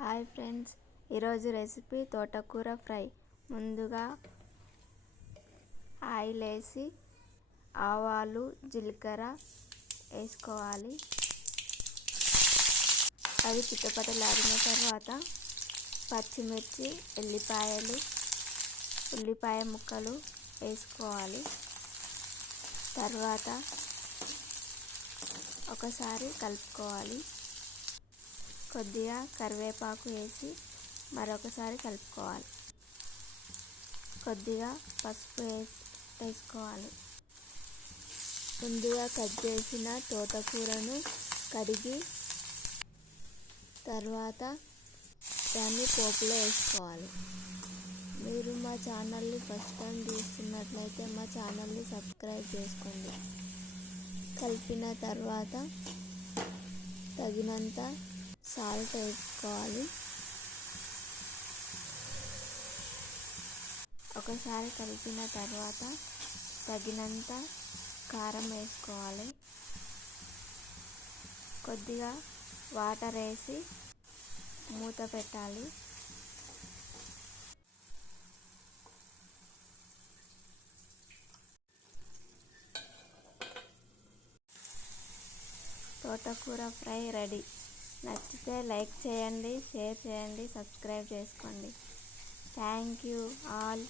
Hi friends, ఈరోజు recipe తోటకూర fry. ముందుగా ఆయిల్ వేసి ఆవాలు జీలకర్ర వేసుకోవాలి. అవి చిట్టపటలాడిన తర్వాత పచ్చిమిర్చి ఉల్లిపాయ ముక్కలు వేసుకోవాలి. తర్వాత ఒకసారి కలుపుకోవాలి. కొద్దిగా కరివేపాకు వేసి మరొకసారి కలుపుకోవాలి. కొద్దిగా పసుపు వేసుకోవాలి. ముందుగా కట్ చేసిన తోటకూరను కడిగి తర్వాత దాన్ని పోపులో వేసుకోవాలి. మీరు మా ఛానల్ని ఫస్ట్ టైం చూస్తున్నట్లయితే మా ఛానల్ని సబ్స్క్రైబ్ చేసుకోండి. కలిపిన తర్వాత తగినంత సాల్ట్ వేసుకోవాలి. ఒకసారి కలిపిన తర్వాత తగినంత కారం వేసుకోవాలి. కొద్దిగా వాటర్ వేసి మూత పెట్టాలి. తోటకూర ఫ్రై రెడీ. నచ్చితే లైక్ చేయండి, షేర్ చేయండి, సబ్స్క్రైబ్ చేసుకోండి. Thank you all.